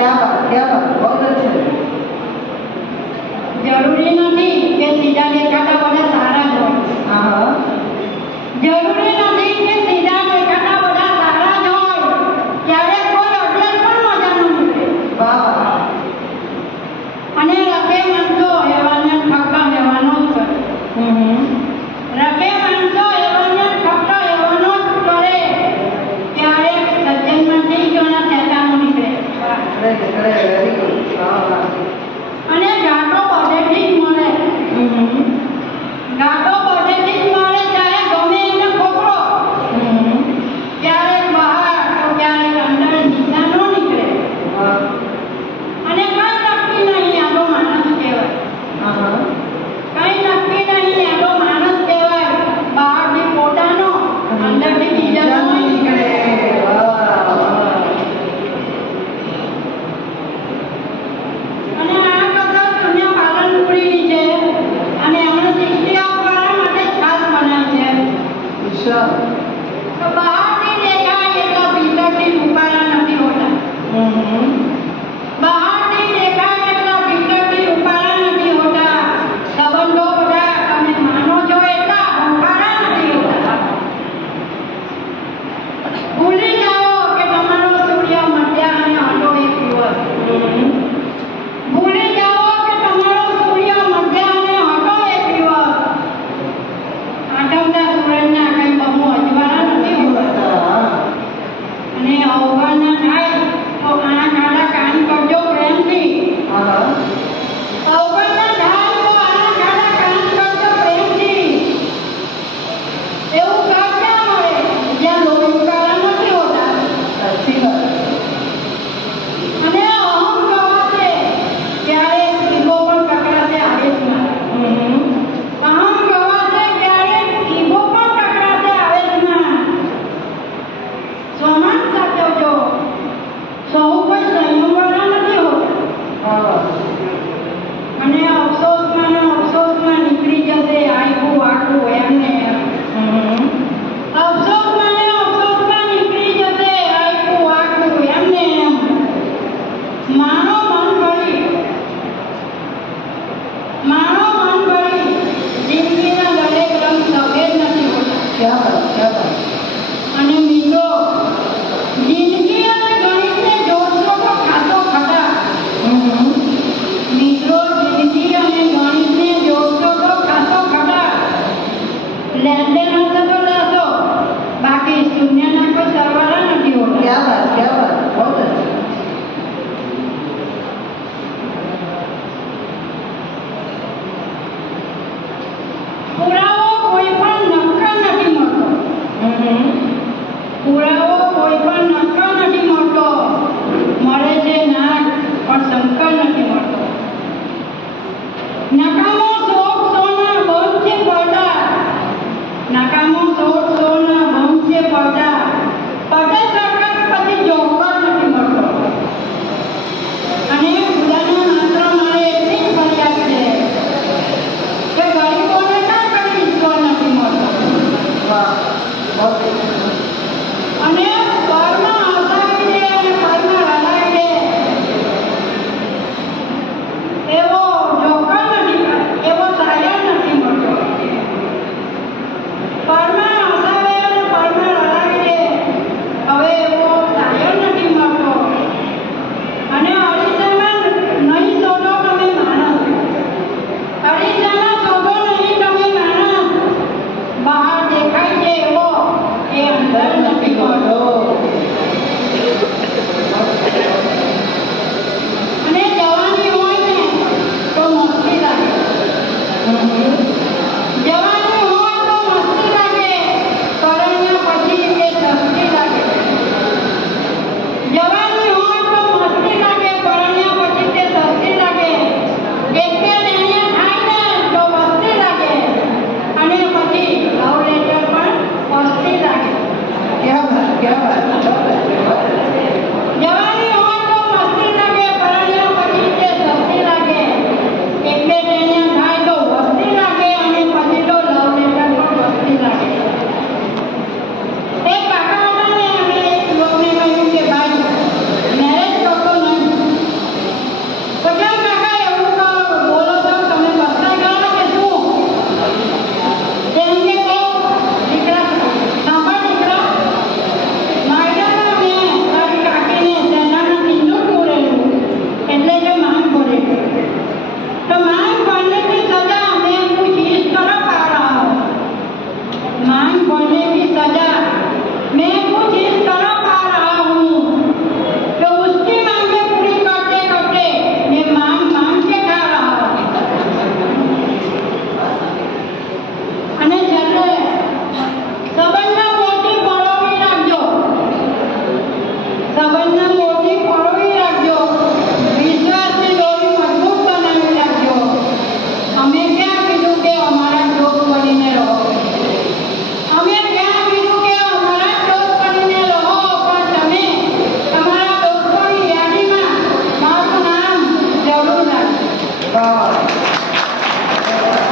क्या बात, बहुत अच्छे। जरूरी नहीं कि सीधा देखाता बड़ा सारा जो हाँ जरूरी नहीं कि सीधा देखाता बड़ा सारा जो क्यारे कोई अडल पण मजाનું નીકળે वाह અને રખે માણસો એવાને ઠપકા એવાનો જ કરે રખે માણસો એવાને ઠપકા એવાનો જ કરે ક્યારેક સજ્જનમાંથી ઘણા શેતાનો નીકળે वेरी गुड वाह અને ગાંઠો બધેથી જ મળે ગાંઠો બધેથી જ મળે ચાહે ગમે એને ખોખરો ક્યારેક બહાર તો ક્યારેક અંદર દિશા ન નીકળે અને કઈ નક્કી નહીં આનો માણસ કહેવાય કઈ નક્કી નહીં આનો માણસ કહેવાય બહારથી પોતાનો અંદરથી બીજાનો નીકળે અને આ કથા દુનિયા પાલનપુરીની છે અને એમણે 60 વાળા માટે ખાસ બનાવી છે તો બહારથી દેખાય એટલા ભીતરથી રૂપાળા નથી હોતા બહારથી દેખાય એટલા ભીતરથી રૂપાળા નથી હોતા સંબંધો બધા તમે માનો છો એટલા રૂપાળા નથી હોતા ભૂલી જાઓ કે તમારો સૂર્ય મધ્યાહને હતો એક દિવસ ભૂલી જાઓ કે તમારો સૂર્ય મધ્યાહને હતો એક દિવસ આઠમના સૂરજના કંઈ બહુ અજવાળા નથી હોતા અને અવગણના થાય તો આંખ આડા કાન કરજો પ્રેમથી અવગણના થાય તો આંખ આડા કાન કરજો પ્રેમથી એવું કામ ક્યાં મળે જ્યાં લોહી ઉકાળા નથી હોતા अच्छी बात અને અહમ ગવાશે ત્યારે ઈગો પણ ટકરાશે આવેશમાં અહમ ગવાશે ત્યારે ઈગો પણ ટકરાશે આવેશમાં સ્વમાન સાચવજો સૌ કોઈ સંયમવાળા નથી હોતા અને અફસોસમાં નીકળી જશે આખું આખું એમને અફસોસમાં નીકળી જશે આખું આખું એમને એમ માનો મન ભરી જિંદગીના દરેક રંગ સફેદ નથી હોતા क्या बात અને મિત્રો જિંદગી અને ગણિતને જોડશો તો ખાસો ખટા મિત્રો જિંદગી અને ગણિતને જોડશો તો ખાસો ખટા લેનદેન હશે તો લેશો બાકી શૂન્યના કોઈ સરવાળા નથી હોતા क्या बात बहुत अच्छी પુરાવો કોઈ પણ નક્કર નથી મળતો પુરાવો કોઈ પણ નક્કર નથી મળતો મળે છે નાક પણ સંકર નથી મળતો નકામો શોખ સોના બંધ છે પડદા નકામો શોખ સોના બંધ છે પડદા પટે સરકાર પછી જોકર નથી મળતો અને ખુદાના માત્ર મારે એટલી જ ફરિયાદ છે કે ગરીબોને ના કરી ઈશ્વર નથી મળતો वाह बहुत અને પરમાં હસાવી દે અને પરમાં રડાવી દે એવો જોકર નથી એવો શાયર નથી મળતો પરમાં હસાવે અને પરમાં રડાવી દે હવે એવો શાયર નથી મળતો અને અરીસામાં નહીં શોધો તમે માણસ અરીસામાં શોધો નહીં તમે માણસ બહાર દેખાય છે એવો એ અંદર નથી હોતો બરાબર.